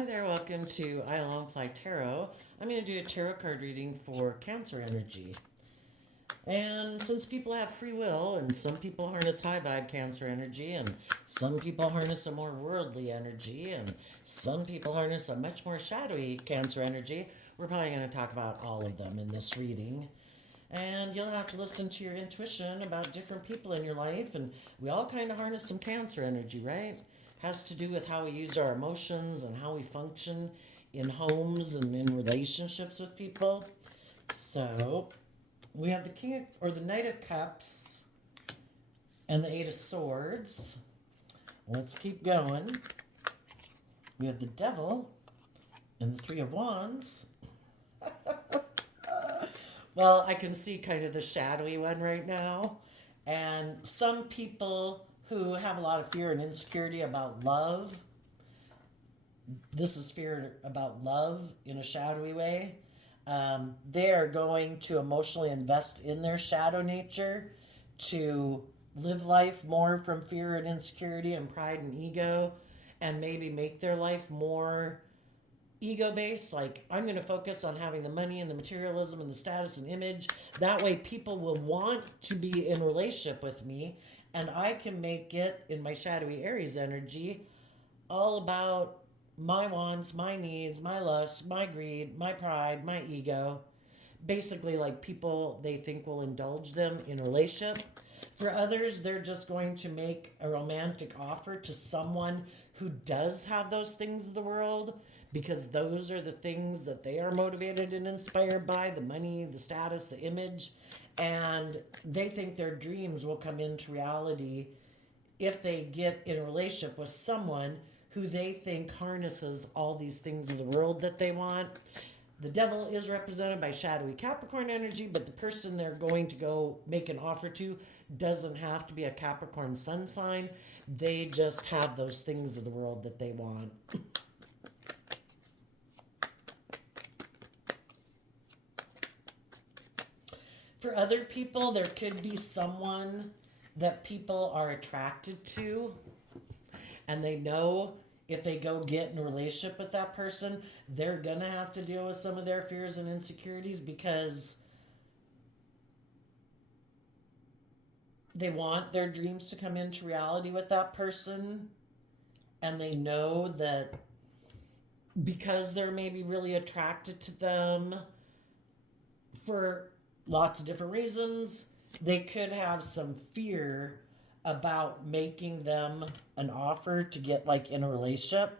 Hi there, welcome to I Alone Fly Tarot. I'm going to do a tarot card reading for Cancer energy. And since people have free will, and some people harness high vibe Cancer energy, and some people harness a more worldly energy, and some people harness a much more shadowy Cancer energy, we're probably going to talk about all of them in this reading. And you'll have to listen to your intuition about different people in your life, and we all kind of harness some Cancer energy, right? Has to do with how we use our emotions and how we function in homes and in relationships with people. So we have the King or the Knight of Cups and the Eight of Swords. Let's keep going. We have the Devil and the Three of Wands. Well, I can see kind of the shadowy one right now. And some people who have a lot of fear and insecurity about love, this is fear about love in a shadowy way. They are going to emotionally invest in their shadow nature to live life more from fear and insecurity and pride and ego, and maybe make their life more ego based. Like, I'm going to focus on having the money and the materialism and the status and image. That way, people will want to be in relationship with me, and I can make it in my shadowy Aries energy all about my wants, my needs, my lust, my greed, my pride, my ego. Basically, like, people they think will indulge them in a relationship. For others, they're just going to make a romantic offer to someone who does have those things of the world, because those are the things that they are motivated and inspired by: the money, the status, the image. And they think their dreams will come into reality if they get in a relationship with someone who they think harnesses all these things in the world that they want. The Devil is represented by shadowy Capricorn energy, but the person they're going to go make an offer to doesn't have to be a Capricorn sun sign. They just have those things of the world that they want. For other people, there could be someone that people are attracted to, and they know if they go get in a relationship with that person, they're going to have to deal with some of their fears and insecurities, because they want their dreams to come into reality with that person. And they know that because they're maybe really attracted to them for lots of different reasons, they could have some fear about making them an offer to get like in a relationship,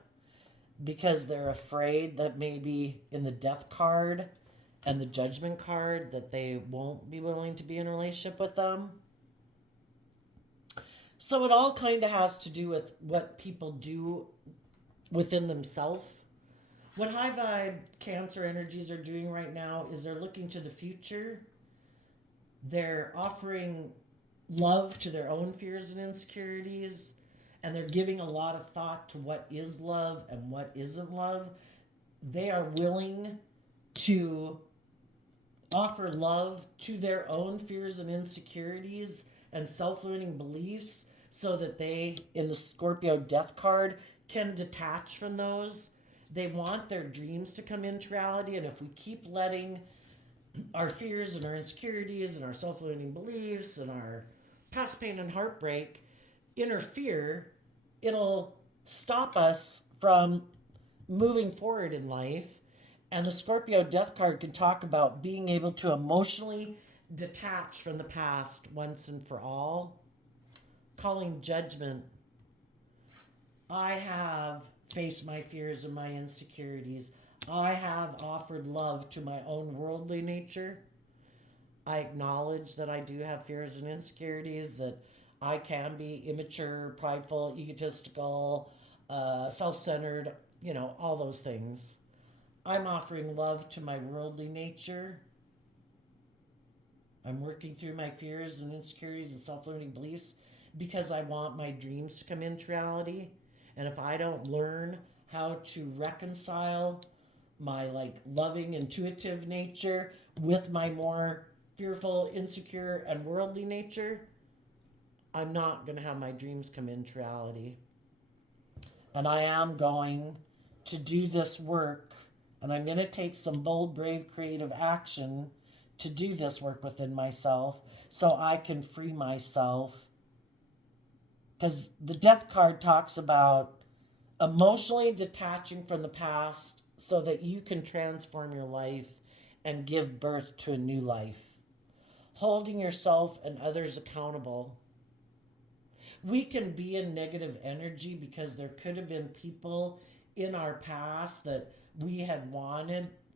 because they're afraid that maybe in the Death card and the Judgment card that they won't be willing to be in a relationship with them. So it all kind of has to do with what people do within themselves. What high vibe Cancer energies are doing right now is they're looking to the future. They're offering love to their own fears and insecurities, and they're giving a lot of thought to what is love and what isn't love. They are willing to offer love to their own fears and insecurities and self-limiting beliefs, so that they, in the Scorpio Death card, can detach from those. They want their dreams to come into reality, and if we keep letting our fears and our insecurities and our self-limiting beliefs and our past pain and heartbreak interfere, it'll stop us from moving forward in life. And the Scorpio Death card can talk about being able to emotionally detach from the past once and for all, calling judgment. I have faced my fears and my insecurities. I have offered love to my own worldly nature. I acknowledge that I do have fears and insecurities, that I can be immature, prideful, egotistical, self-centered, all those things. I'm offering love to my worldly nature. I'm working through my fears and insecurities and self-limiting beliefs because I want my dreams to come into reality. And if I don't learn how to reconcile my loving, intuitive nature with my more fearful, insecure, and worldly nature, I'm not going to have my dreams come into reality. And I am going to do this work, and I'm going to take some bold, brave, creative action to do this work within myself so I can free myself. Because the death card talks about emotionally detaching from the past so that you can transform your life and give birth to a new life. Holding yourself and others accountable. We can be in negative energy because there could have been people in our past that we had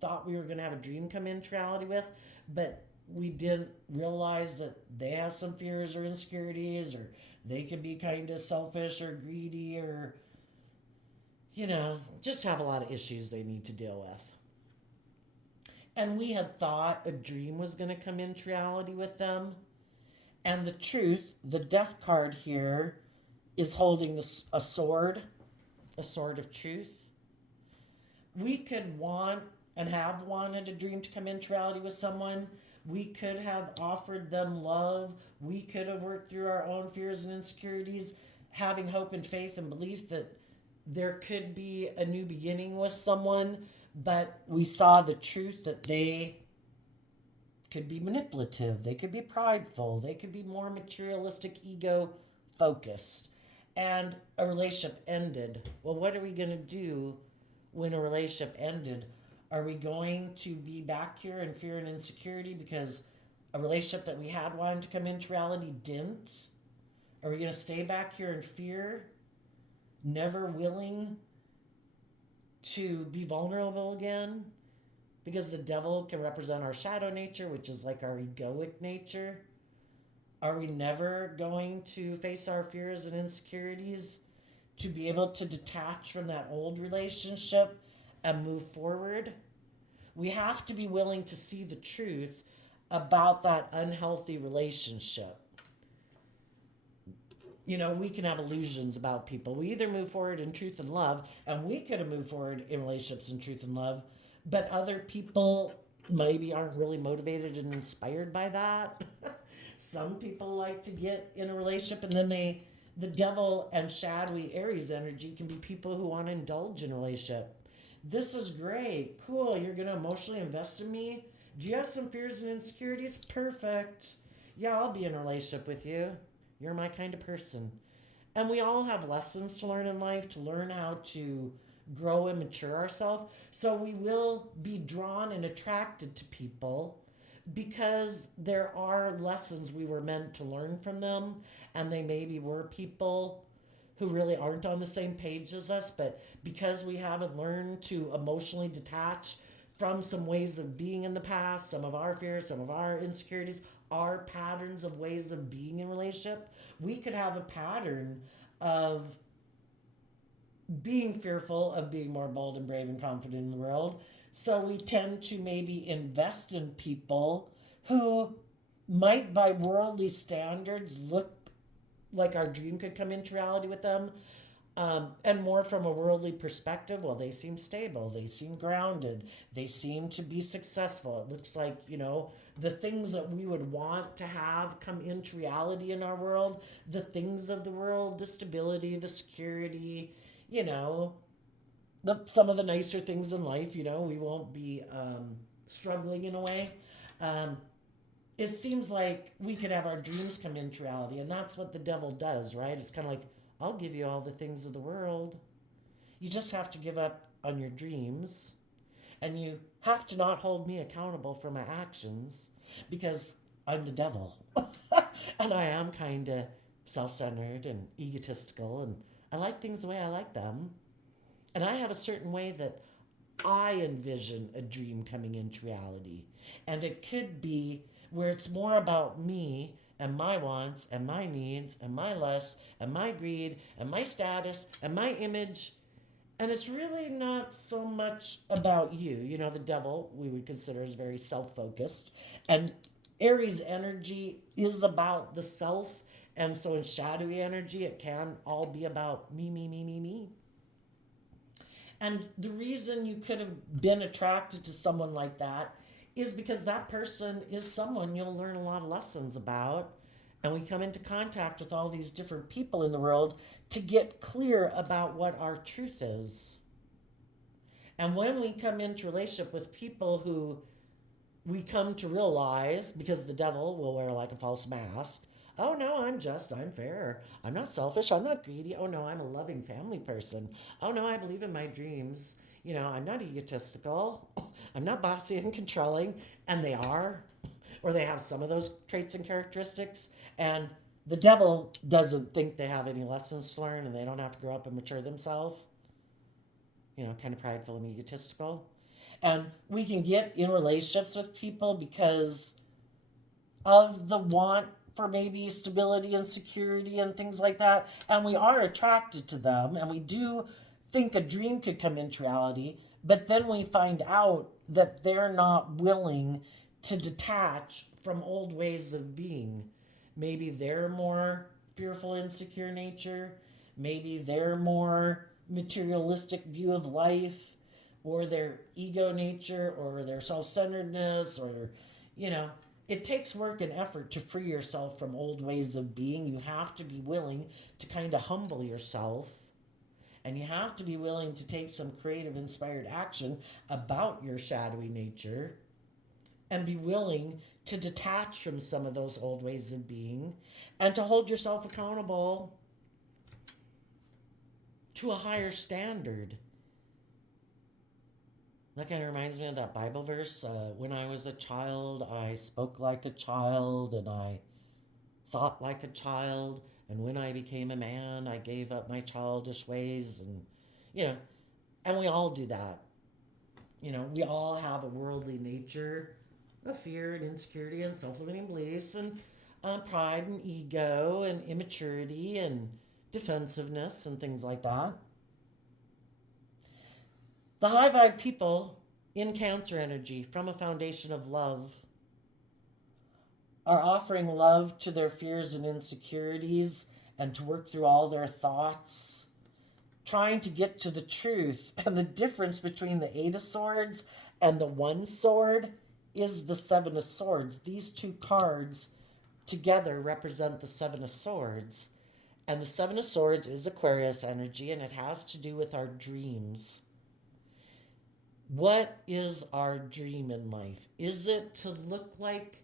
thought we were going to have a dream come into reality with, but we didn't realize that they have some fears or insecurities, or they could be kind of selfish or greedy, or, just have a lot of issues they need to deal with. And we had thought a dream was going to come into reality with them. And the truth, the death card here is holding a sword of truth. We could want and have wanted a dream to come into reality with someone. We could have offered them love. We could have worked through our own fears and insecurities, having hope and faith and belief that there could be a new beginning with someone, but we saw the truth that they could be manipulative, they could be prideful, they could be more materialistic, ego focused, and a relationship ended. Well, what are we going to do when a relationship ended? Are we going to be back here in fear and insecurity because a relationship that we had wanted to come into reality didn't? Are we going to stay back here in fear, never willing to be vulnerable again? Because the devil can represent our shadow nature, which is like our egoic nature. Are we never going to face our fears and insecurities to be able to detach from that old relationship and move forward? We have to be willing to see the truth about that unhealthy relationship. We can have illusions about people. We either move forward in truth and love, and we could have moved forward in relationships in truth and love, but other people maybe aren't really motivated and inspired by that. Some people like to get in a relationship, and then the devil and shadowy Aries energy can be people who want to indulge in a relationship. This is great. Cool. You're going to emotionally invest in me? Do you have some fears and insecurities? Perfect. Yeah, I'll be in a relationship with you. You're my kind of person. And we all have lessons to learn in life, to learn how to grow and mature ourselves. So we will be drawn and attracted to people because there are lessons we were meant to learn from them. And they maybe were people who really aren't on the same page as us, but because we haven't learned to emotionally detach from some ways of being in the past, some of our fears, some of our insecurities, our patterns of ways of being in a relationship, we could have a pattern of being fearful, of being more bold and brave and confident in the world. So we tend to maybe invest in people who might, by worldly standards, look like our dream could come into reality with them. And more from a worldly perspective, well, they seem stable, they seem grounded, they seem to be successful. It looks like, the things that we would want to have come into reality in our world, the things of the world, the stability, the security, some of the nicer things in life, we won't be struggling in a way. It seems like we could have our dreams come into reality, and that's what the devil does, right? It's kind of like, I'll give you all the things of the world. You just have to give up on your dreams, and you have to not hold me accountable for my actions because I'm the devil. And I am kind of self-centered and egotistical, and I like things the way I like them. And I have a certain way that I envision a dream coming into reality. And it could be where it's more about me and my wants and my needs and my lust and my greed and my status and my image. And it's really not so much about you. The devil we would consider is very self-focused. And Aries energy is about the self. And so in shadowy energy, it can all be about me, me, me, me, me. And the reason you could have been attracted to someone like that is because that person is someone you'll learn a lot of lessons about. And we come into contact with all these different people in the world to get clear about what our truth is. And when we come into relationship with people who we come to realize, because the devil will wear like a false mask, oh no, I'm just, I'm fair. I'm not selfish. I'm not greedy. Oh no, I'm a loving family person. Oh no, I believe in my dreams. I'm not egotistical. I'm not bossy and controlling. And they are, or they have some of those traits and characteristics. And the devil doesn't think they have any lessons to learn and they don't have to grow up and mature themselves, kind of prideful and egotistical. And we can get in relationships with people because of the want for maybe stability and security and things like that. And we are attracted to them and we do think a dream could come into reality, but then we find out that they're not willing to detach from old ways of being. Maybe they're more fearful, insecure nature. Maybe they're more materialistic view of life, or their ego nature, or their self-centeredness, or you know it takes work and effort to free yourself from old ways of being. You have to be willing to kind of humble yourself, and you have to be willing to take some creative inspired action about your shadowy nature, and be willing to detach from some of those old ways of being and to hold yourself accountable to a higher standard. That kind of reminds me of that Bible verse. When I was a child, I spoke like a child and I thought like a child. And when I became a man, I gave up my childish ways. You know, and we all do that. We all have a worldly nature of fear and insecurity and self limiting beliefs and pride and ego and immaturity and defensiveness and things like that. The high vibe people in Cancer energy from a foundation of love are offering love to their fears and insecurities and to work through all their thoughts, trying to get to the truth. And the difference between the Eight of Swords and the One Sword is the Seven of Swords. These two cards together represent the Seven of Swords. And the Seven of Swords is Aquarius energy, and it has to do with our dreams. What is our dream in life? Is it to look like,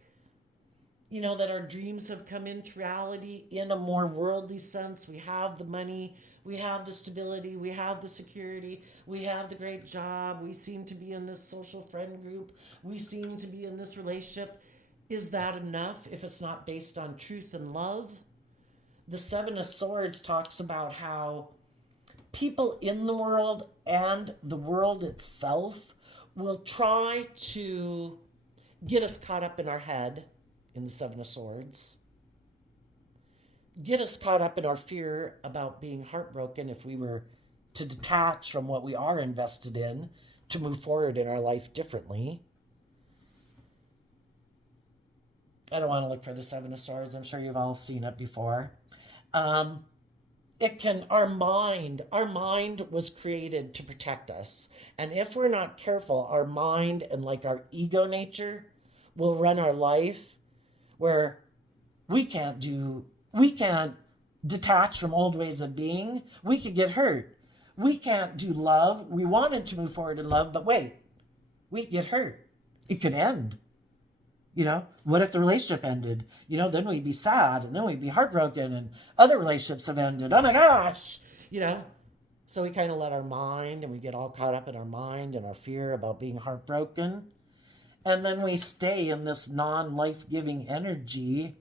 that our dreams have come into reality in a more worldly sense? We have the money, we have the stability, we have the security, we have the great job, we seem to be in this social friend group, we seem to be in this relationship. Is that enough if it's not based on truth and love? The Seven of Swords talks about how people in the world and the world itself will try to get us caught up in our head in the Seven of Swords, get us caught up in our fear about being heartbroken if we were to detach from what we are invested in to move forward in our life differently. I don't want to look for the Seven of Swords. I'm sure you've all seen it before. Our mind was created to protect us. And if we're not careful, our mind and like our ego nature will run our life where we can't detach from old ways of being. We could get hurt. We can't do love. We wanted to move forward in love, but wait, we could get hurt. It could end. What if the relationship ended? Then we'd be sad and then we'd be heartbroken, and other relationships have ended. Oh my gosh. So we kind of let our mind, and we get all caught up in our mind and our fear about being heartbroken. And then we stay in this non-life-giving energy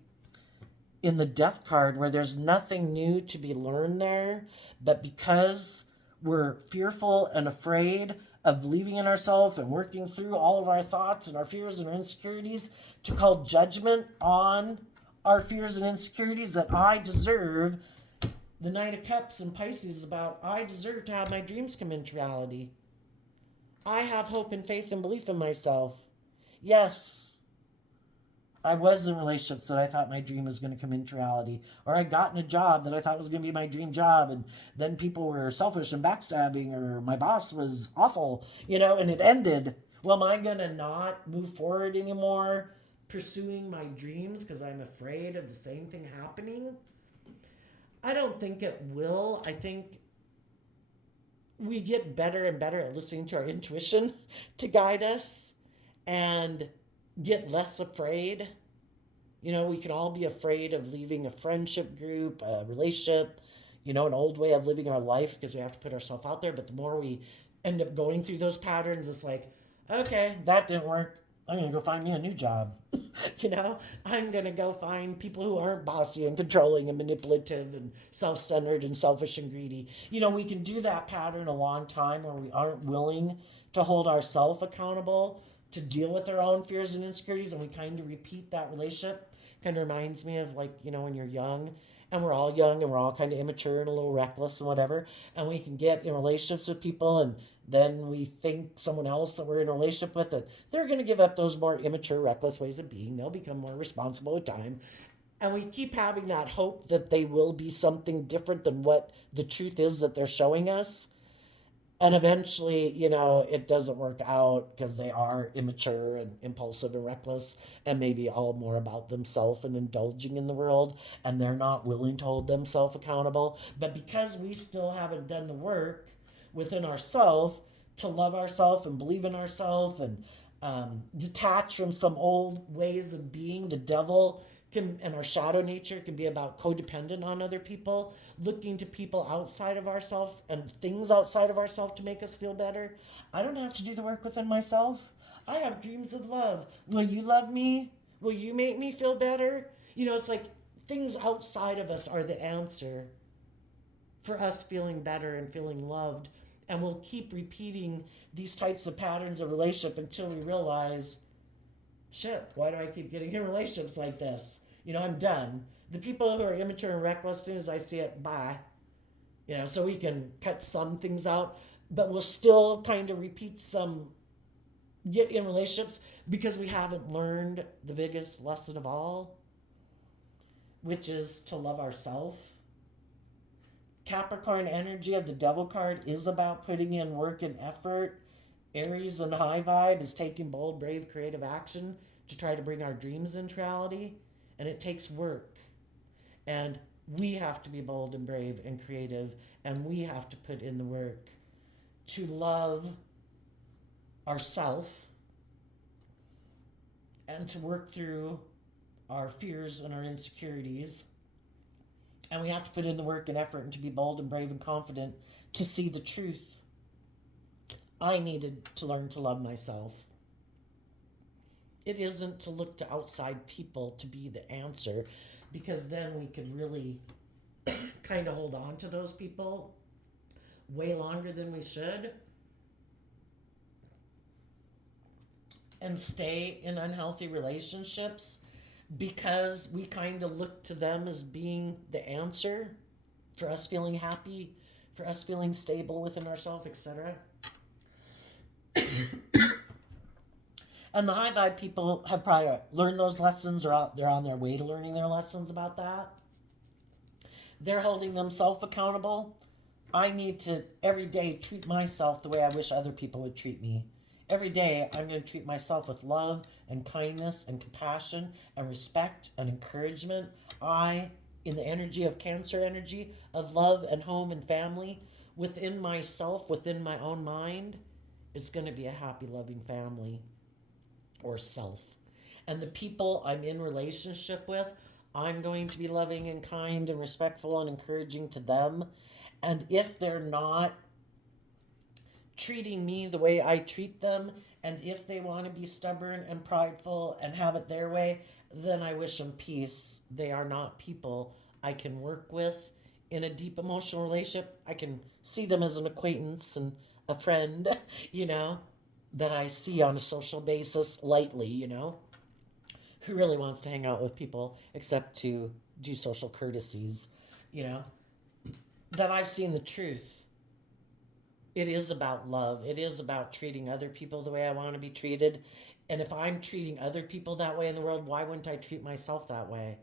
in the Death card where there's nothing new to be learned there. But because we're fearful and afraid of believing in ourselves and working through all of our thoughts and our fears and our insecurities, to call judgment on our fears and insecurities that I deserve. The Knight of Cups in Pisces is about, I deserve to have my dreams come into reality. I have hope and faith and belief in myself. Yes, I was in relationships that I thought my dream was going to come into reality, or I'd gotten a job that I thought was going to be my dream job, and then people were selfish and backstabbing, or my boss was awful, and it ended. Well, am I going to not move forward anymore pursuing my dreams because I'm afraid of the same thing happening? I don't think it will. I think we get better and better at listening to our intuition to guide us and get less afraid. You know, we can all be afraid of leaving a friendship group, a relationship, you know, an old way of living our life because we have to put ourselves out there. But the more we end up going through those patterns, it's like, okay, that didn't work. I'm going to go find me a new job. You know, I'm going to go find people who aren't bossy and controlling and manipulative and self centered and selfish and greedy. You know, we can do that pattern a long time where we aren't willing to hold ourselves accountable to deal with our own fears and insecurities, and we kind of repeat that relationship. Kind of reminds me of, like, you know, when you're young, and we're all young and we're all kind of immature and a little reckless and whatever, and we can get in relationships with people, and then we think someone else that we're in a relationship with, that they're going to give up those more immature, reckless ways of being. They'll become more responsible with time. And we keep having that hope that they will be something different than what the truth is that they're showing us. And eventually, you know, it doesn't work out because they are immature and impulsive and reckless and maybe all more about themselves and indulging in the world, and they're not willing to hold themselves accountable. But because we still haven't done the work within ourselves to love ourselves and believe in ourselves and detach from some old ways of being, the devil can, and our shadow nature can be about codependent on other people, looking to people outside of ourselves and things outside of ourselves to make us feel better. I don't have to do the work within myself. I have dreams of love. Will you love me? Will you make me feel better? You know, it's like things outside of us are the answer for us feeling better and feeling loved. And we'll keep repeating these types of patterns of relationship until we realize, shit, why do I keep getting in relationships like this? You know, I'm done. The people who are immature and reckless, as soon as I see it, bye. You know, so we can cut some things out, but we'll still kind of repeat some, get in relationships because we haven't learned the biggest lesson of all, which is to love ourselves. Capricorn energy of the devil card is about putting in work and effort. Aries and high vibe is taking bold, brave, creative action to try to bring our dreams into reality. And it takes work. And we have to be bold and brave and creative. And we have to put in the work to love ourselves and to work through our fears and our insecurities. And we have to put in the work and effort and to be bold and brave and confident to see the truth. I needed to learn to love myself. It isn't to look to outside people to be the answer, because then we could really kind of hold on to those people way longer than we should and stay in unhealthy relationships because we kind of look to them as being the answer for us feeling happy, for us feeling stable within ourselves, etc. And the high vibe people have probably learned those lessons, or they're on their way to learning their lessons about that. They're holding themselves accountable. I need to every day treat myself the way I wish other people would treat me. Every day I'm going to treat myself with love and kindness and compassion and respect and encouragement. I, in the energy of Cancer energy, of love and home and family, within myself, within my own mind, is going to be a happy, loving family or self. And the people I'm in relationship with, I'm going to be loving and kind and respectful and encouraging to them. And if they're not treating me the way I treat them, and if they want to be stubborn and prideful and have it their way, then I wish them peace. They are not people I can work with in a deep emotional relationship. I can see them as an acquaintance and a friend, you know, that I see on a social basis lightly, you know. Who really wants to hang out with people except to do social courtesies, you know? That I've seen the truth. It is about love. It is about treating other people the way I want to be treated. And if I'm treating other people that way in the world, why wouldn't I treat myself that way?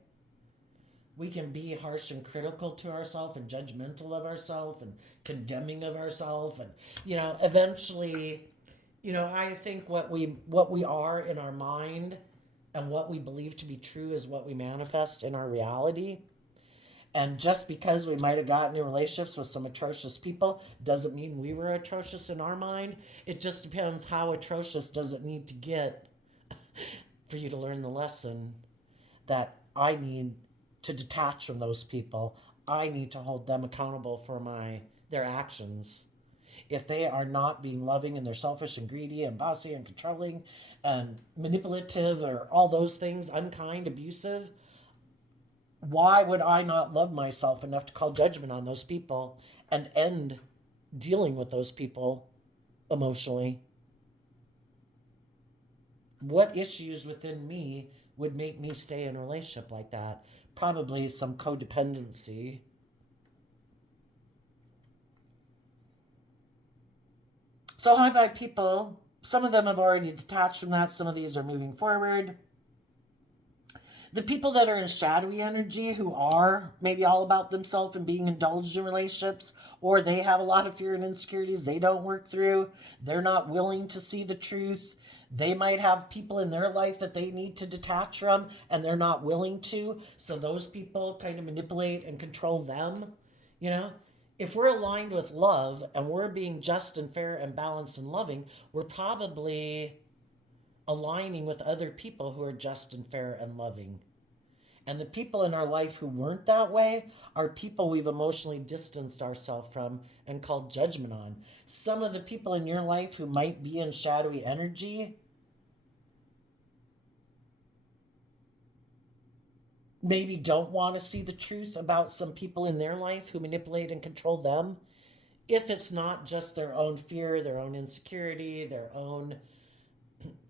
We can be harsh and critical to ourselves and judgmental of ourselves and condemning of ourselves. And, you know, eventually, you know, I think what we are in our mind and what we believe to be true is what we manifest in our reality. And just because we might have gotten in relationships with some atrocious people doesn't mean we were atrocious in our mind. It just depends how atrocious does it need to get for you to learn the lesson that I need to detach from those people. I need to hold them accountable for their actions. If they are not being loving and they're selfish and greedy and bossy and controlling and manipulative or all those things, unkind, abusive, why would I not love myself enough to call judgment on those people and end dealing with those people emotionally? What issues within me would make me stay in a relationship like that? Probably some codependency. So high vibe people, some of them have already detached from that. Some of these are moving forward. The people that are in shadowy energy, who are maybe all about themselves and being indulged in relationships, or they have a lot of fear and insecurities they don't work through, they're not willing to see the truth. They might have people in their life that they need to detach from and they're not willing to. So those people kind of manipulate and control them. You know, if we're aligned with love and we're being just and fair and balanced and loving, we're probably aligning with other people who are just and fair and loving. And the people in our life who weren't that way are people we've emotionally distanced ourselves from and called judgment on. Some of the people in your life who might be in shadowy energy maybe don't want to see the truth about some people in their life who manipulate and control them. If it's not just their own fear, their own insecurity, their own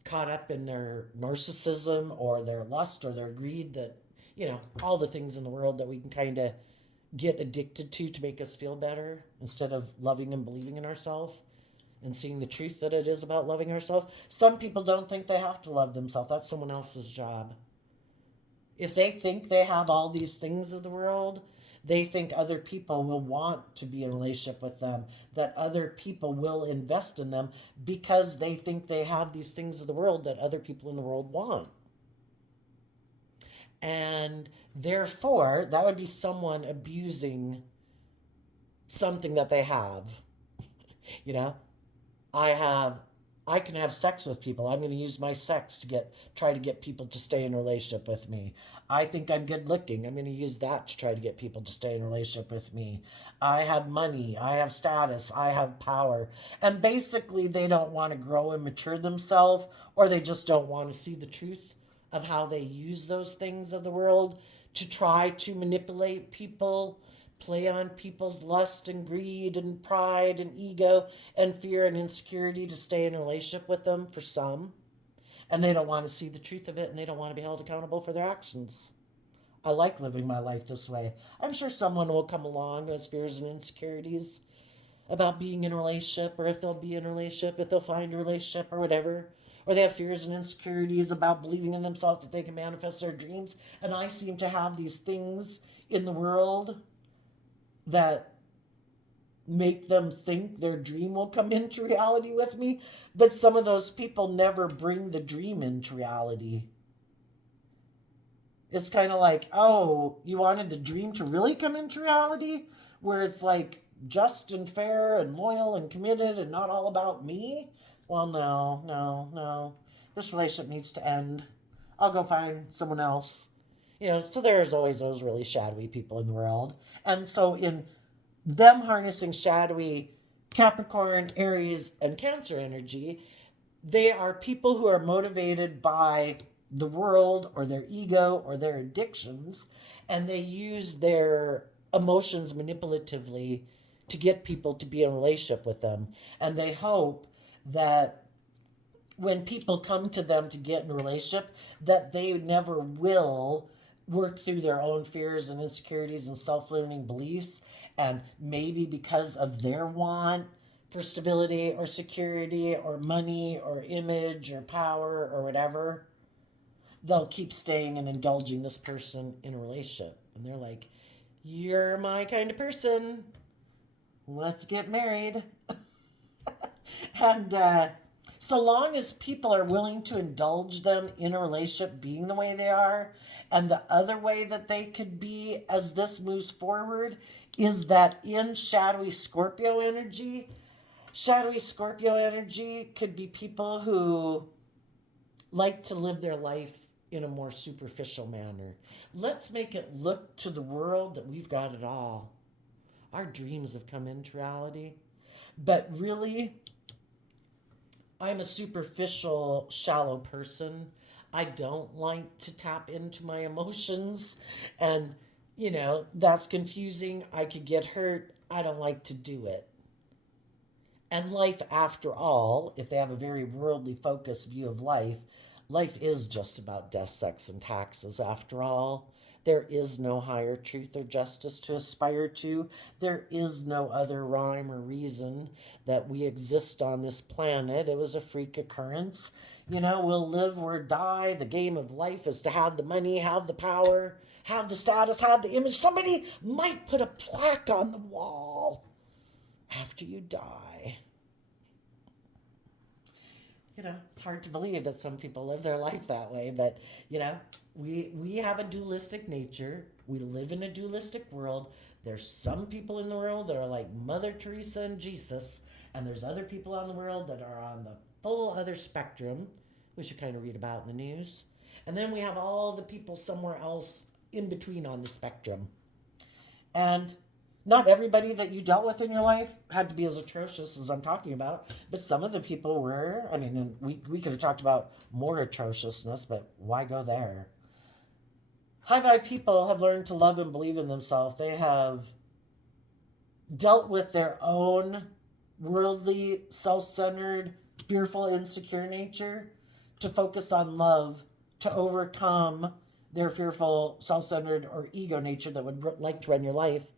caught up in their narcissism or their lust or their greed, that, all the things in the world that we can kind of get addicted to make us feel better instead of loving and believing in ourselves and seeing the truth that it is about loving ourselves. Some people don't think they have to love themselves. That's someone else's job. If they think they have all these things of the world, they think other people will want to be in a relationship with them, that other people will invest in them because they think they have these things of the world that other people in the world want. And therefore, that would be someone abusing something that they have. You know, I can have sex with people. I'm going to use my sex to try to get people to stay in a relationship with me. I think I'm good looking. I'm going to use that to try to get people to stay in a relationship with me. I have money. I have status. I have power. And basically, they don't want to grow and mature themselves, or they just don't want to see the truth of how they use those things of the world to try to manipulate people, play on people's lust and greed and pride and ego and fear and insecurity to stay in a relationship with them for some. And they don't want to see the truth of it, and they don't want to be held accountable for their actions. I like living my life this way. I'm sure someone will come along who has fears and insecurities about being in a relationship, or if they'll be in a relationship, if they'll find a relationship or whatever. Or they have fears and insecurities about believing in themselves that they can manifest their dreams. And I seem to have these things in the world that make them think their dream will come into reality with me. But some of those people never bring the dream into reality. It's kind of like, oh, you wanted the dream to really come into reality? Where it's like just and fair and loyal and committed and not all about me? Well, no. This relationship needs to end. I'll go find someone else. So there's always those really shadowy people in the world. And so in them harnessing shadowy Capricorn, Aries, and Cancer energy, they are people who are motivated by the world or their ego or their addictions, and they use their emotions manipulatively to get people to be in a relationship with them. And they hope that when people come to them to get in a relationship, that they never will work through their own fears and insecurities and self-limiting beliefs, and maybe because of their want for stability or security or money or image or power or whatever, they'll keep staying and indulging this person in a relationship. And they're like, you're my kind of person. Let's get married. And So long as people are willing to indulge them in a relationship being the way they are, and the other way that they could be as this moves forward is that in shadowy Scorpio energy could be people who like to live their life in a more superficial manner. Let's make it look to the world that we've got it all. Our dreams have come into reality. But really, I'm a superficial, shallow person. I don't like to tap into my emotions. And, that's confusing. I could get hurt. I don't like to do it. And life, after all, if they have a very worldly focused view of life, life is just about death, sex, and taxes, after all. There is no higher truth or justice to aspire to. There is no other rhyme or reason that we exist on this planet. It was a freak occurrence. We'll live or die. The game of life is to have the money, have the power, have the status, have the image. Somebody might put a plaque on the wall after you die. It's hard to believe that some people live their life that way, but we have a dualistic nature. We live in a dualistic world. There's some people in the world that are like Mother Teresa and Jesus, and there's other people in the world that are on the full other spectrum, which you kind of read about in the news. And then we have all the people somewhere else in between on the spectrum. And not everybody that you dealt with in your life had to be as atrocious as I'm talking about, but some of the people were. I mean, and we could have talked about more atrociousness, but why go there? High vibe people have learned to love and believe in themselves. They have dealt with their own worldly, self-centered, fearful, insecure nature to focus on love, to overcome their fearful, self-centered, or ego nature that would like to run your life.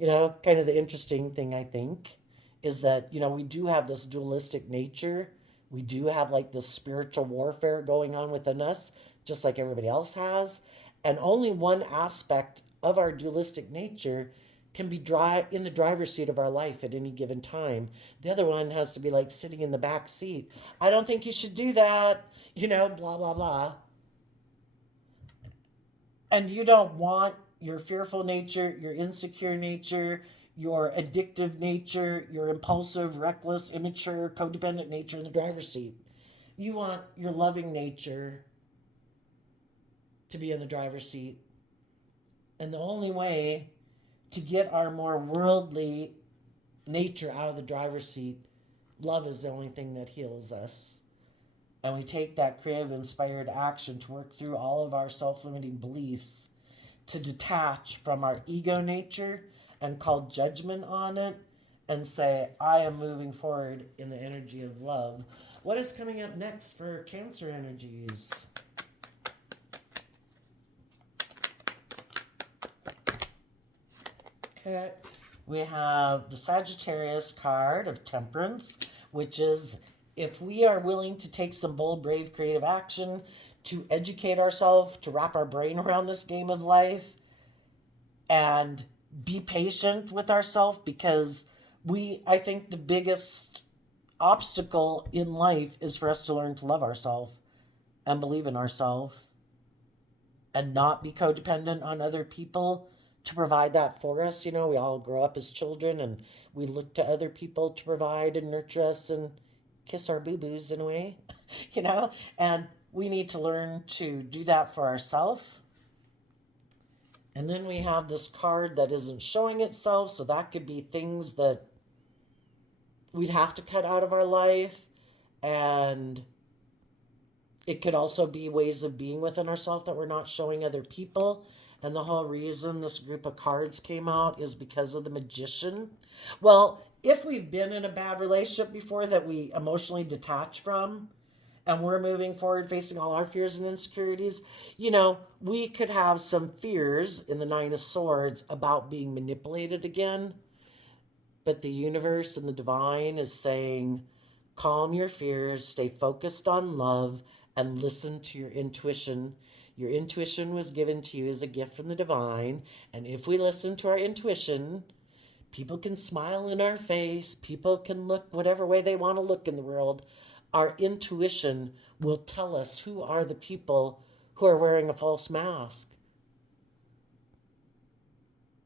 Kind of the interesting thing, I think, is that, we do have this dualistic nature. We do have like this spiritual warfare going on within us, just like everybody else has. And only one aspect of our dualistic nature can be in the driver's seat of our life at any given time. The other one has to be like sitting in the back seat. I don't think you should do that, blah, blah, blah. And you don't want your fearful nature, your insecure nature, your addictive nature, your impulsive, reckless, immature, codependent nature in the driver's seat. You want your loving nature to be in the driver's seat. And the only way to get our more worldly nature out of the driver's seat, love is the only thing that heals us. And we take that creative, inspired action to work through all of our self-limiting beliefs, to detach from our ego nature and call judgment on it and say, I am moving forward in the energy of love. What is coming up next for Cancer energies? Okay, we have the Sagittarius card of Temperance, which is if we are willing to take some bold, brave, creative action to educate ourselves, to wrap our brain around this game of life, and be patient with ourselves, because I think the biggest obstacle in life is for us to learn to love ourselves and believe in ourselves and not be codependent on other people to provide that for us. We all grow up as children and we look to other people to provide and nurture us and kiss our boo-boos in a way, and we need to learn to do that for ourselves. And then we have this card that isn't showing itself, so that could be things that we'd have to cut out of our life, and it could also be ways of being within ourselves that we're not showing other people. And the whole reason this group of cards came out is because of the Magician. Well, if we've been in a bad relationship before that we emotionally detach from, and we're moving forward facing all our fears and insecurities, we could have some fears in the Nine of Swords about being manipulated again. But the universe and the divine is saying, calm your fears, stay focused on love, and listen to your intuition. Your intuition was given to you as a gift from the divine. And if we listen to our intuition, people can smile in our face. People can look whatever way they want to look in the world. Our intuition will tell us who are the people who are wearing a false mask.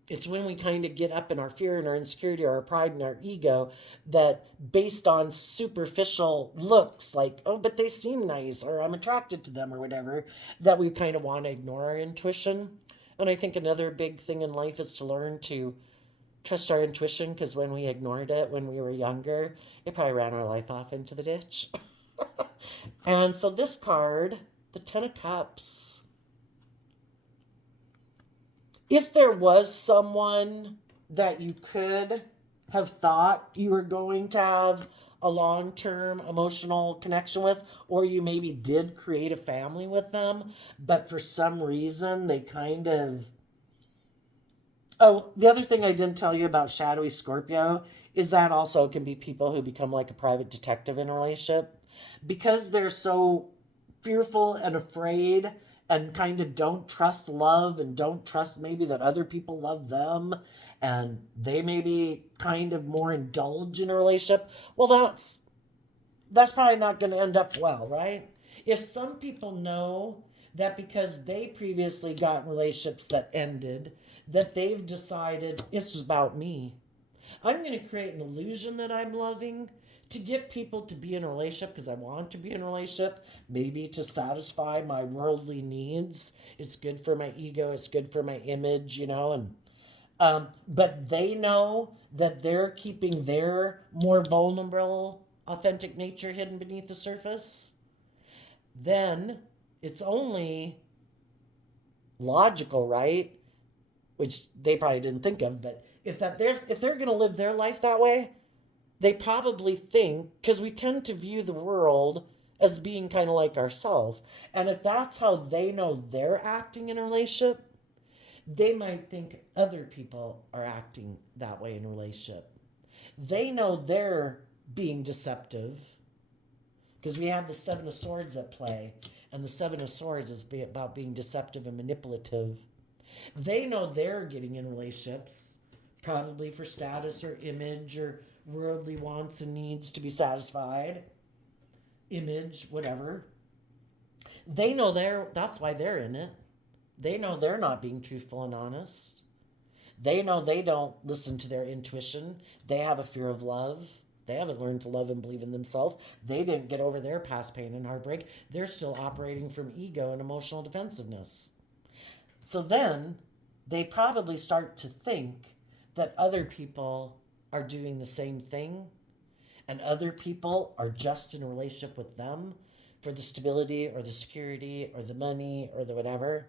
It's when we kind of get up in our fear and our insecurity or our pride and our ego that based on superficial looks, like, oh, but they seem nice or I'm attracted to them or whatever, that we kind of want to ignore our intuition. And I think another big thing in life is to learn to trust our intuition, because when we ignored it when we were younger, it probably ran our life off into the ditch. And so this card, the Ten of Cups, if there was someone that you could have thought you were going to have a long-term emotional connection with, or you maybe did create a family with them, but for some reason they kind of... Oh, the other thing I didn't tell you about shadowy Scorpio is that also can be people who become like a private detective in a relationship because they're so fearful and afraid and kind of don't trust love and don't trust maybe that other people love them, and they maybe kind of more indulge in a relationship. Well, that's probably not going to end up well, right? If some people know that because they previously got in relationships that ended, that they've decided it's about me. I'm going to create an illusion that I'm loving to get people to be in a relationship because I want to be in a relationship, maybe to satisfy my worldly needs. It's good for my ego, it's good for my image, and but they know that they're keeping their more vulnerable, authentic nature hidden beneath the surface. Then it's only logical, right? Which they probably didn't think of, but if they're going to live their life that way, they probably think, because we tend to view the world as being kind of like ourselves, and if that's how they know they're acting in a relationship, they might think other people are acting that way in a relationship. They know they're being deceptive, because we have the Seven of Swords at play, and the Seven of Swords is about being deceptive and manipulative. They know they're getting in relationships, probably for status or image or worldly wants and needs to be satisfied. Image, whatever. They know that's why they're in it. They know they're not being truthful and honest. They know they don't listen to their intuition. They have a fear of love. They haven't learned to love and believe in themselves. They didn't get over their past pain and heartbreak. They're still operating from ego and emotional defensiveness. So then they probably start to think that other people are doing the same thing and other people are just in a relationship with them for the stability or the security or the money or the whatever.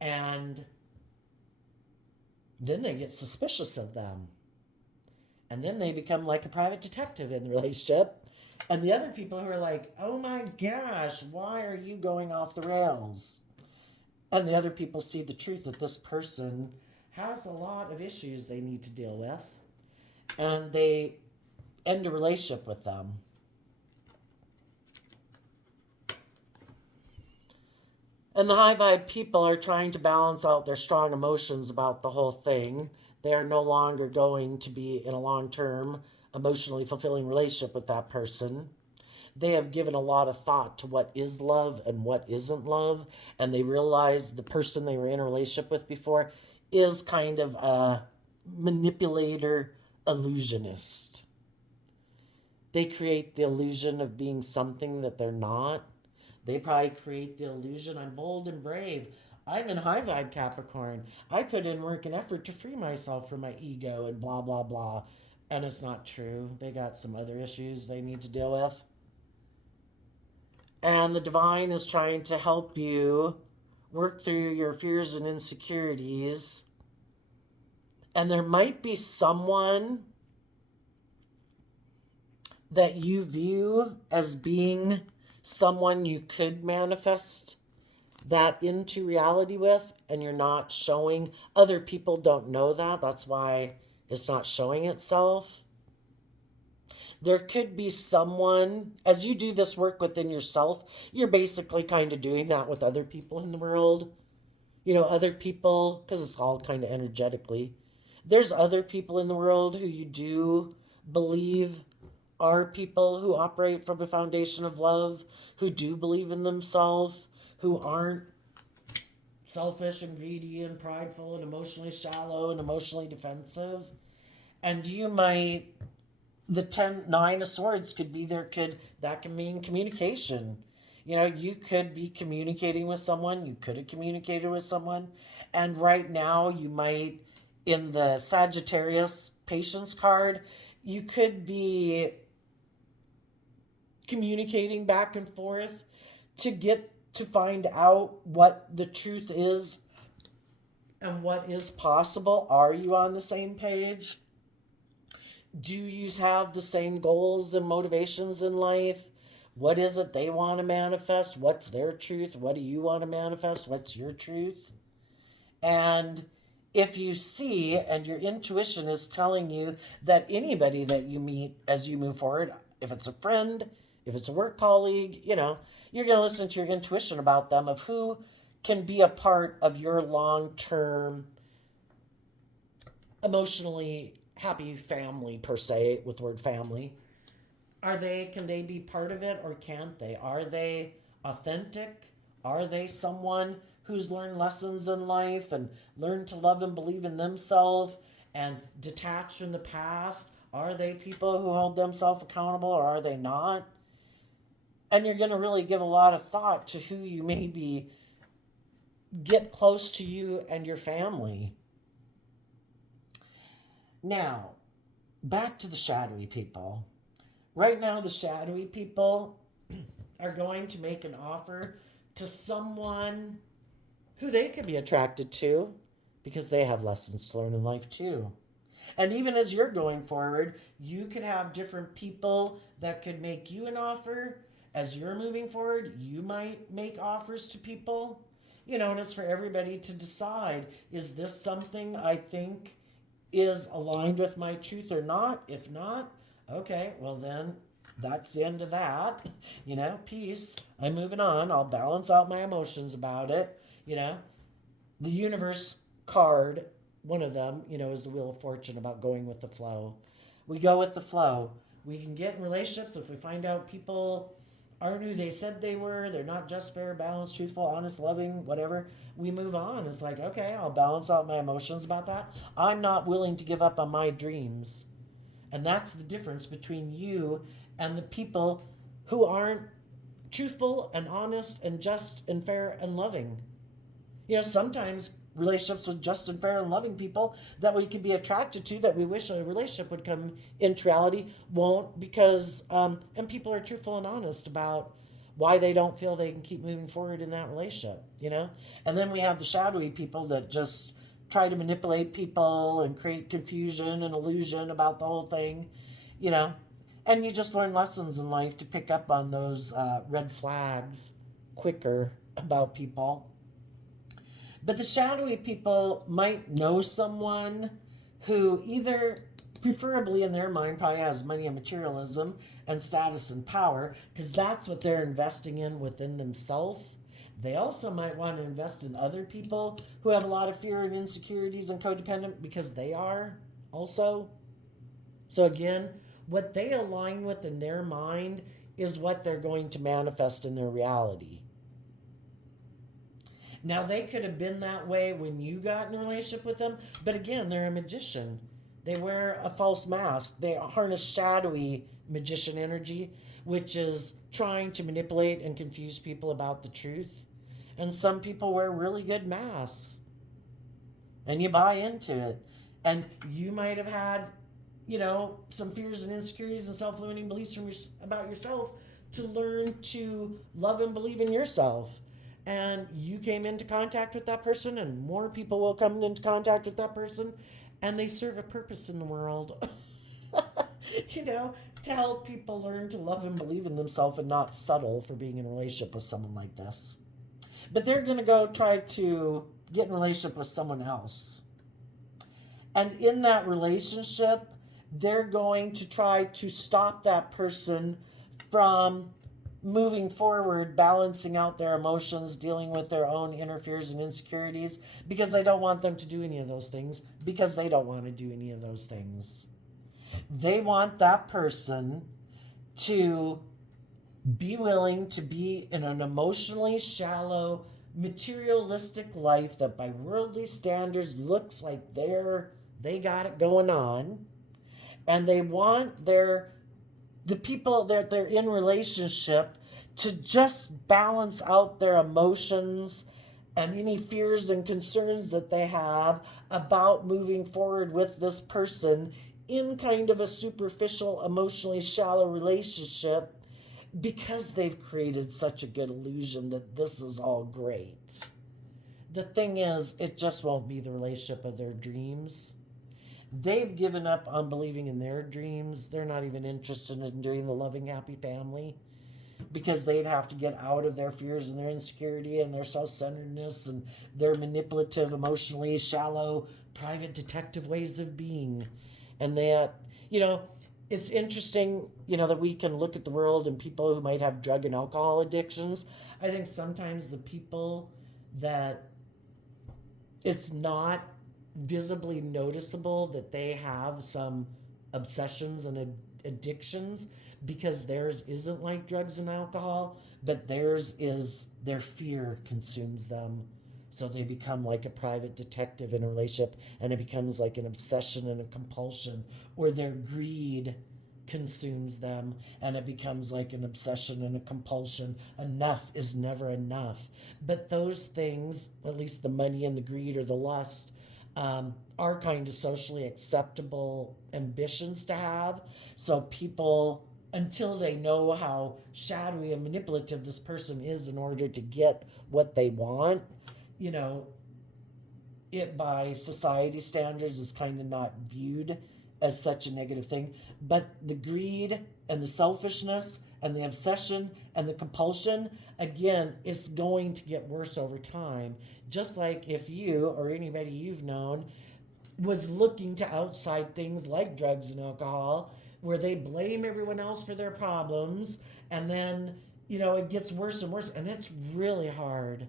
And then they get suspicious of them. And then they become like a private detective in the relationship. And the other people who are like, oh my gosh, why are you going off the rails? And the other people see the truth that this person has a lot of issues they need to deal with. And they end a relationship with them. And the high vibe people are trying to balance out their strong emotions about the whole thing. They are no longer going to be in a long-term, emotionally fulfilling relationship with that person. They have given a lot of thought to what is love and what isn't love. And they realize the person they were in a relationship with before is kind of a manipulator, illusionist. They create the illusion of being something that they're not. They probably create the illusion, I'm bold and brave. I'm in high vibe Capricorn. I put in work and effort to free myself from my ego and blah, blah, blah. And it's not true. They got some other issues they need to deal with. And the divine is trying to help you work through your fears and insecurities. And there might be someone that you view as being someone you could manifest that into reality with, and you're not showing. Other people don't know that. That's why it's not showing itself. There could be someone, as you do this work within yourself, you're basically kind of doing that with other people in the world. Other people, because it's all kind of energetically. There's other people in the world who you do believe are people who operate from a foundation of love, who do believe in themselves, who aren't selfish and greedy and prideful and emotionally shallow and emotionally defensive. And you might, the 9 of swords could be there, that can mean communication. You could be communicating with someone, you could have communicated with someone, and right now you might, in the Sagittarius patience card, you could be communicating back and forth to find out what the truth is and what is possible. Are you on the same page? Do you have the same goals and motivations in life? What is it they want to manifest? What's their truth? What do you want to manifest? What's your truth? And if you see, and your intuition is telling you that anybody that you meet as you move forward, if it's a friend, if it's a work colleague, you're going to listen to your intuition about them, of who can be a part of your long-term, emotionally happy family, per se, with the word family. Can they be part of it, or can't they? Are they authentic? Are they someone who's learned lessons in life and learned to love and believe in themselves and detach from the past? Are they people who hold themselves accountable, or are they not? And you're going to really give a lot of thought to who you maybe get close to you and your family. Now, back to the shadowy people. Right now, the shadowy people are going to make an offer to someone who they could be attracted to, because they have lessons to learn in life too. And even as you're going forward, you could have different people that could make you an offer. As you're moving forward, you might make offers to people. And it's for everybody to decide, is this something I think is aligned with my truth or not? If not, okay, well then that's the end of that. Peace. I'm moving on. I'll balance out my emotions about it. The universe card, one of them, is the Wheel of Fortune, about going with the flow. We go with the flow. We can get in relationships if we find out people aren't who they said they were. They're not just, fair, balanced, truthful, honest, loving, whatever. We move on. It's like, okay, I'll balance out my emotions about that. I'm not willing to give up on my dreams. And that's the difference between you and the people who aren't truthful and honest and just and fair and loving. Sometimes relationships with just and fair and loving people that we could be attracted to, that we wish a relationship would come into reality, won't, because and people are truthful and honest about why they don't feel they can keep moving forward in that relationship. And then we have the shadowy people that just try to manipulate people and create confusion and illusion about the whole thing. And you just learn lessons in life to pick up on those red flags quicker about people. But the shadowy people might know someone who either, preferably in their mind, probably has money and materialism and status and power, because that's what they're investing in within themselves. They also might want to invest in other people who have a lot of fear and insecurities and codependent, because they are also. So again, what they align with in their mind is what they're going to manifest in their reality. Now, they could have been that way when you got in a relationship with them, but again, they're a magician. They wear a false mask. They harness shadowy magician energy, which is trying to manipulate and confuse people about the truth. And some people wear really good masks, and you buy into it. And you might have had, some fears and insecurities and self-limiting beliefs about yourself to learn to love and believe in yourself. And you came into contact with that person, and more people will come into contact with that person, and they serve a purpose in the world. To help people learn to love and believe in themselves and not settle for being in a relationship with someone like this. But they're going to go try to get in a relationship with someone else. And in that relationship, they're going to try to stop that person from moving forward, balancing out their emotions, dealing with their own inner fears and insecurities, because they don't want them to do any of those things, because they don't want to do any of those things. They want that person to be willing to be in an emotionally shallow, materialistic life that by worldly standards looks like they got it going on, and they want the people that they're in relationship to just balance out their emotions and any fears and concerns that they have about moving forward with this person in kind of a superficial, emotionally shallow relationship, because they've created such a good illusion that this is all great. The thing is, it just won't be the relationship of their dreams. They've given up on believing in their dreams. They're not even interested in doing the loving, happy family, because they'd have to get out of their fears and their insecurity and their self-centeredness and their manipulative, emotionally shallow, private detective ways of being. And that, it's interesting, that we can look at the world and people who might have drug and alcohol addictions. I think sometimes the people that it's not visibly noticeable that they have some obsessions and addictions, because theirs isn't like drugs and alcohol, but theirs is their fear consumes them. So they become like a private detective in a relationship, and it becomes like an obsession and a compulsion, or their greed consumes them, and it becomes like an obsession and a compulsion. Enough is never enough. But those things, at least the money and the greed or the lust, are kind of socially acceptable ambitions to have. So people, until they know how shadowy and manipulative this person is in order to get what they want, it by society standards is kind of not viewed as such a negative thing. But the greed and the selfishness and the obsession and the compulsion, again, it's going to get worse over time. Just like if you or anybody you've known was looking to outside things like drugs and alcohol, where they blame everyone else for their problems, and then, it gets worse and worse, and it's really hard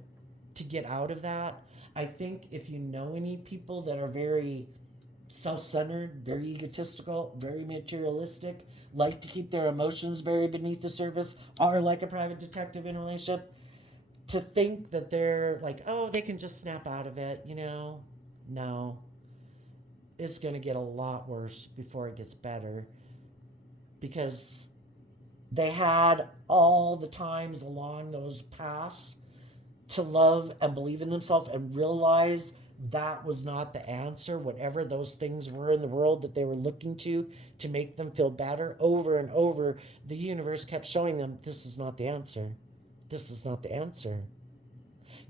to get out of that. I think if you know any people that are very self-centered, very egotistical, very materialistic, like to keep their emotions buried beneath the surface, are like a private detective in a relationship, to think that they're like, oh, they can just snap out of it, no. It's going to get a lot worse before it gets better, because they had all the times along those paths to love and believe in themselves and realize that was not the answer, whatever those things were in the world that they were looking to make them feel better. Over and over, the universe kept showing them, this is not the answer. This is not the answer.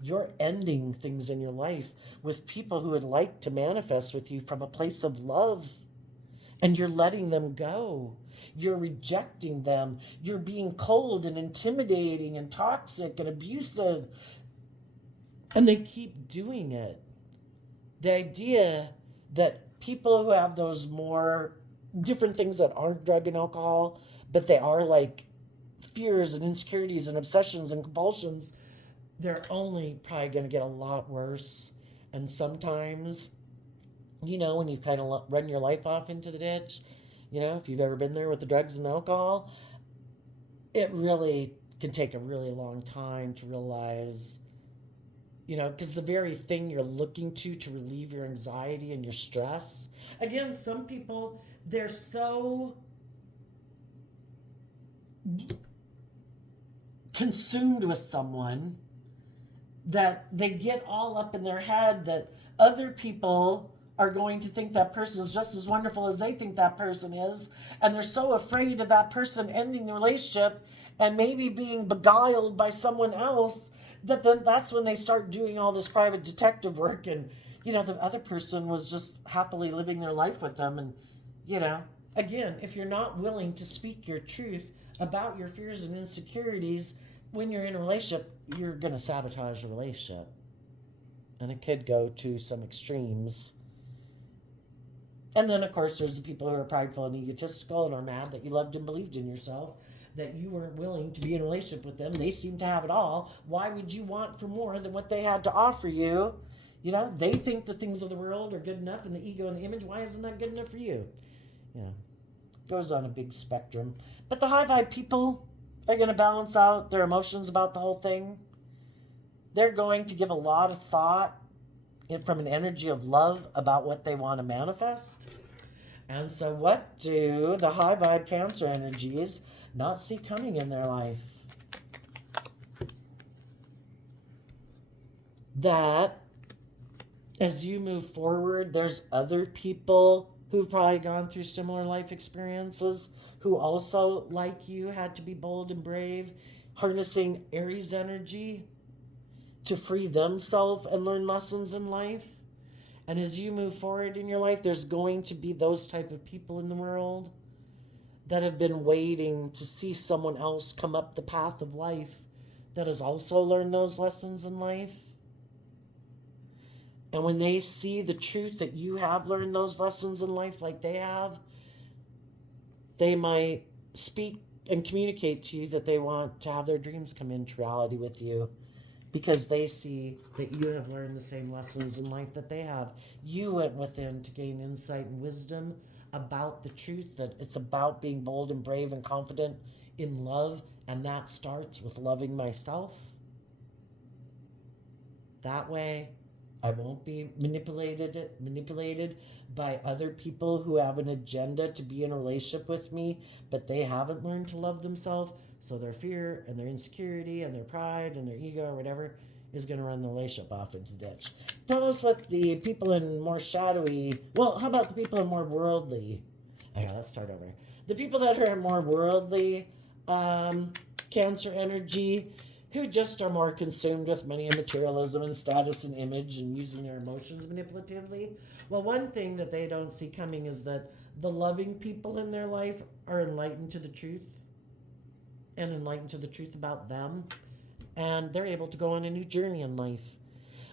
You're ending things in your life with people who would like to manifest with you from a place of love, and you're letting them go. You're rejecting them. You're being cold and intimidating and toxic and abusive, and they keep doing it. The idea that people who have those more different things that aren't drug and alcohol, but they are like fears and insecurities and obsessions and compulsions, they're only probably going to get a lot worse. And sometimes, when you kind of run your life off into the ditch, if you've ever been there with the drugs and alcohol, it really can take a really long time to realize, because the very thing you're looking to relieve your anxiety and your stress. Again, some people, they're so consumed with someone that they get all up in their head that other people are going to think that person is just as wonderful as they think that person is. And they're so afraid of that person ending the relationship and maybe being beguiled by someone else, that then that's when they start doing all this private detective work, and the other person was just happily living their life with them. And again, if you're not willing to speak your truth about your fears and insecurities when you're in a relationship, you're going to sabotage the relationship, and it could go to some extremes. And then, of course, there's the people who are prideful and egotistical and are mad that you loved and believed in yourself, that you weren't willing to be in a relationship with them. They seem to have it all. Why would you want for more than what they had to offer you? They think the things of the world are good enough, and the ego and the image, why isn't that good enough for you? goes on a big spectrum. But the high vibe people are going to balance out their emotions about the whole thing. They're going to give a lot of thought from an energy of love about what they want to manifest. And so what do the high vibe Cancer energies not see coming in their life? That as you move forward, there's other people who've probably gone through similar life experiences who also, like you, had to be bold and brave, harnessing Aries energy to free themselves and learn lessons in life. And as you move forward in your life, there's going to be those type of people in the world that have been waiting to see someone else come up the path of life that has also learned those lessons in life. And when they see the truth that you have learned those lessons in life like they have, they might speak and communicate to you that they want to have their dreams come into reality with you because they see that you have learned the same lessons in life that they have. You went within to gain insight and wisdom about the truth, that it's about being bold and brave and confident in love, and that starts with loving myself. That way, I won't be manipulated by other people who have an agenda to be in a relationship with me, but they haven't learned to love themselves. So their fear and their insecurity and their pride and their ego or whatever is going to run the relationship off into the ditch. Tell us what the people in more shadowy, well, how about the people in more worldly? Okay, let's start over. The people that are more worldly Cancer energy, who just are more consumed with money and materialism and status and image and using their emotions manipulatively. Well, one thing that they don't see coming is that the loving people in their life are enlightened to the truth and enlightened to the truth about them, and they're able to go on a new journey in life.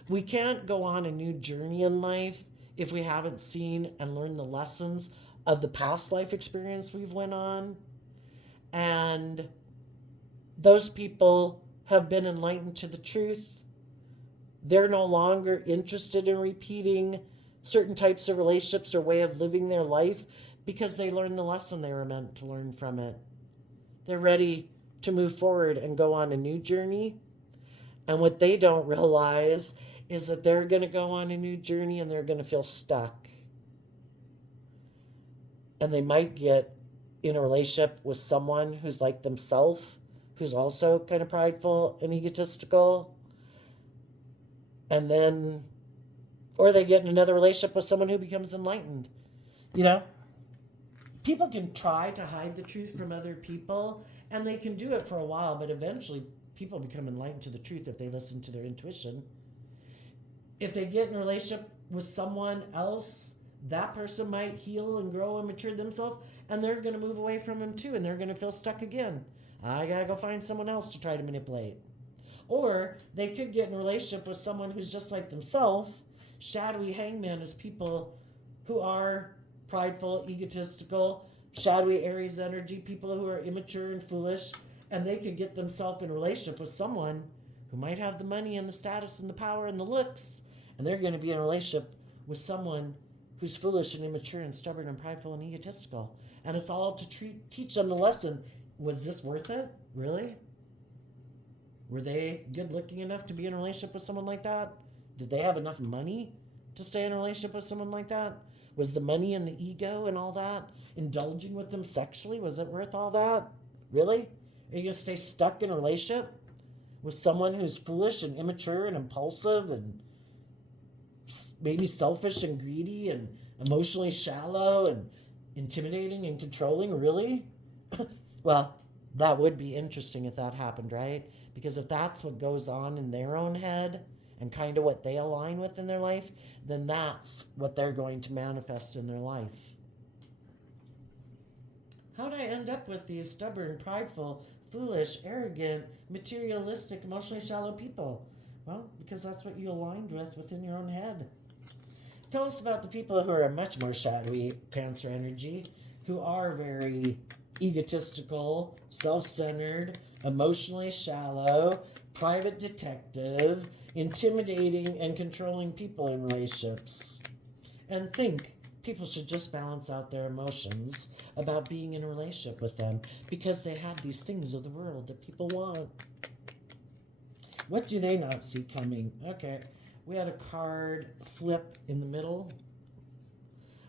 We can't go on a new journey in life if we haven't seen and learned the lessons of the past life experience we've went on. And those people have been enlightened to the truth. They're no longer interested in repeating certain types of relationships or way of living their life because they learned the lesson they were meant to learn from it. They're ready to move forward and go on a new journey. And what they don't realize is that they're going to go on a new journey and they're going to feel stuck. And they might get in a relationship with someone who's like themselves, who's also kind of prideful and egotistical. And then, or they get in another relationship with someone who becomes enlightened. You know, people can try to hide the truth from other people, and they can do it for a while, but eventually people become enlightened to the truth if they listen to their intuition. If they get in a relationship with someone else, that person might heal and grow and mature themselves, and they're going to move away from them too, and they're going to feel stuck again. I gotta go find someone else to try to manipulate. Or they could get in a relationship with someone who's just like themselves. Shadowy hangman is people who are prideful, egotistical, shadowy Aries energy, people who are immature and foolish, and they could get themselves in a relationship with someone who might have the money and the status and the power and the looks, and they're going to be in a relationship with someone who's foolish and immature and stubborn and prideful and egotistical. And it's all to teach them the lesson. Was this worth it? Really? Were they good looking enough to be in a relationship with someone like that? Did they have enough money to stay in a relationship with someone like that? Was the money and the ego and all that, indulging with them sexually, was it worth all that? Really? Are you going to stay stuck in a relationship with someone who's foolish and immature and impulsive and maybe selfish and greedy and emotionally shallow and intimidating and controlling? Really? Well, that would be interesting if that happened, right? Because if that's what goes on in their own head and kind of what they align with in their life, then that's what they're going to manifest in their life. How did I end up with these stubborn, prideful, foolish, arrogant, materialistic, emotionally shallow people? Well, because that's what you aligned with within your own head. Tell us about the people who are much more shadowy Cancer energy, who are very egotistical, self-centered, emotionally shallow, private detective, intimidating and controlling people in relationships. And think People should just balance out their emotions about being in a relationship with them because they have these things of the world that people want. What do they not see coming? Okay, we had a card flip in the middle.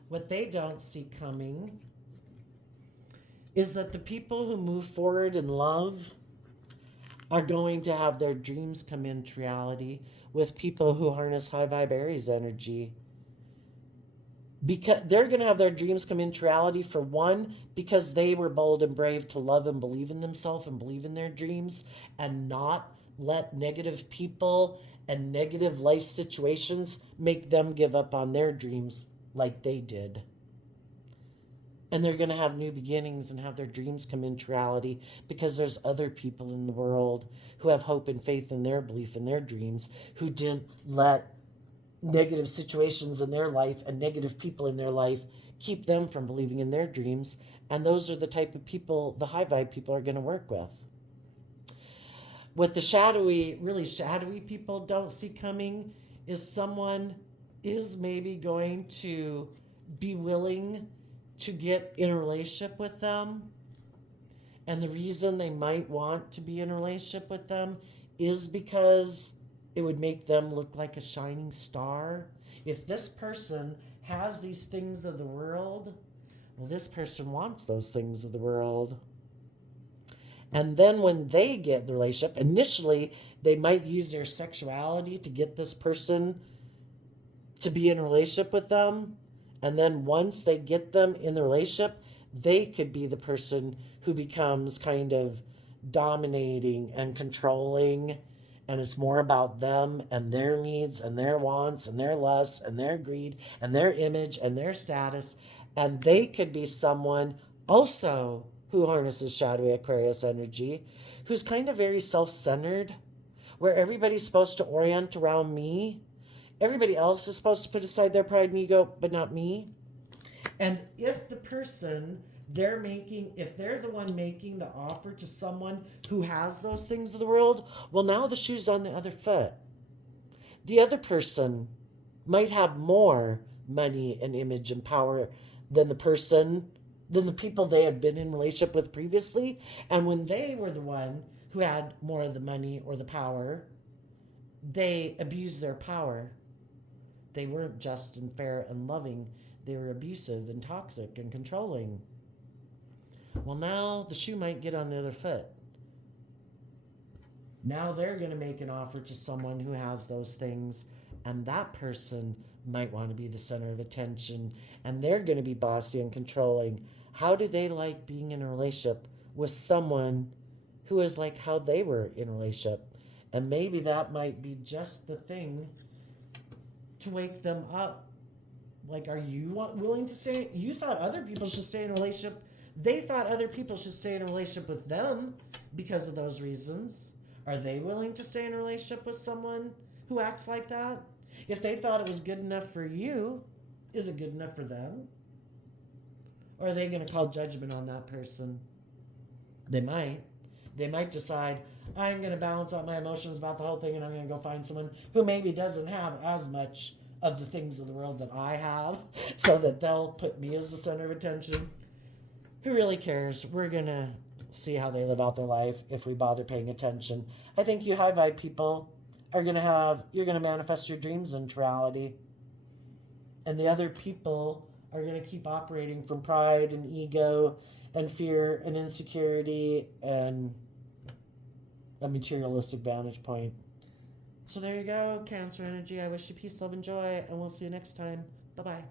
What they don't see coming is that the people who move forward in love are going to have their dreams come into reality with people who harness high vibe Aries energy. Because they're going to have their dreams come into reality, for one, because they were bold and brave to love and believe in themselves and believe in their dreams and not let negative people and negative life situations make them give up on their dreams like they did. And they're going to have new beginnings and have their dreams come into reality because there's other people in the world who have hope and faith in their belief in their dreams, who didn't let negative situations in their life and negative people in their life keep them from believing in their dreams. And those are the type of people the high vibe people are going to work with. What the shadowy, really shadowy people don't see coming is someone is maybe going to be willing to get in a relationship with them. And the reason they might want to be in a relationship with them is because it would make them look like a shining star. If this person has these things of the world, well, this person wants those things of the world. And then when they get in the relationship, initially they might use their sexuality to get this person to be in a relationship with them. And then once they get them in the relationship, they could be the person who becomes kind of dominating and controlling. And it's more about them and their needs and their wants and their lusts and their greed and their image and their status. And they could be someone also who harnesses shadowy Aquarius energy, who's kind of very self-centered, where everybody's supposed to orient around me. Everybody else is supposed to put aside their pride and ego, but not me. And if the person if they're the one making the offer to someone who has those things of the world, well, now the shoe's on the other foot. The other person might have more money and image and power than the people they had been in relationship with previously. And when they were the one who had more of the money or the power, they abused their power. They weren't just and fair and loving. They were abusive and toxic and controlling. Well, now the shoe might get on the other foot. Now they're going to make an offer to someone who has those things, and that person might want to be the center of attention, and they're going to be bossy and controlling. How do they like being in a relationship with someone who is like how they were in a relationship? And maybe that might be just the thing to wake them up. Like, are you willing to stay? You thought other people should stay in a relationship. They thought other people should stay in a relationship with them because of those reasons. Are they willing to stay in a relationship with someone who acts like that? If they thought it was good enough for you, is it good enough for them? Or are they going to call judgment on that person? They might. They might decide, I'm going to balance out my emotions about the whole thing and I'm going to go find someone who maybe doesn't have as much of the things of the world that I have, so that they'll put me as the center of attention. Who really cares? We're going to see how they live out their life if we bother paying attention. I think you high vibe people you're going to manifest your dreams into reality. And the other people are going to keep operating from pride and ego and fear and insecurity and a materialistic vantage point. So there you go, Cancer energy. I wish you peace, love, and joy, and we'll see you next time. Bye-bye.